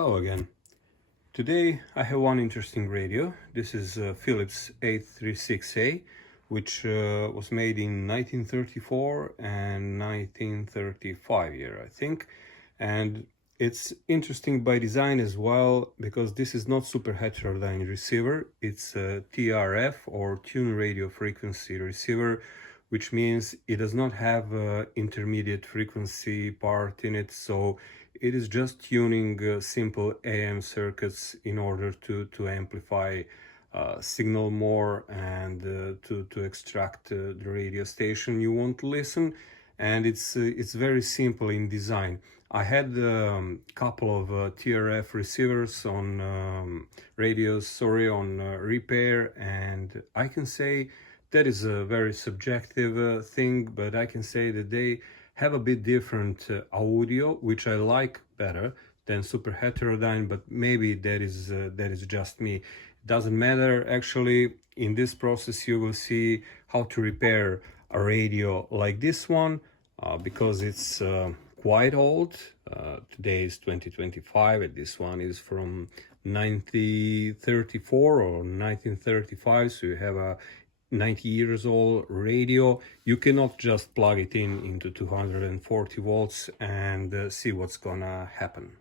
Hello again. Today I have one interesting radio. This is Philips 836A, which was made in 1934 and 1935 year, I think. And it's interesting by design as well, because this is not super heterodyne receiver. It's a TRF or tune radio frequency receiver, which means it does not have intermediate frequency part in it. So it is just tuning simple AM circuits in order to amplify signal more and to extract the radio station you want to listen. And it's very simple in design. I had a couple of TRF receivers on radios, on repair, and I can say that is a very subjective thing, but I can say that they have a bit different audio, which I like better than super heterodyne, but maybe that is just me. It doesn't matter. Actually, in this process you will see how to repair a radio like this one, because it's quite old. Today is 2025 and this one is from 1934 or 1935, so you have a 90 years old radio. You cannot just plug it into 240 volts and see what's gonna happen.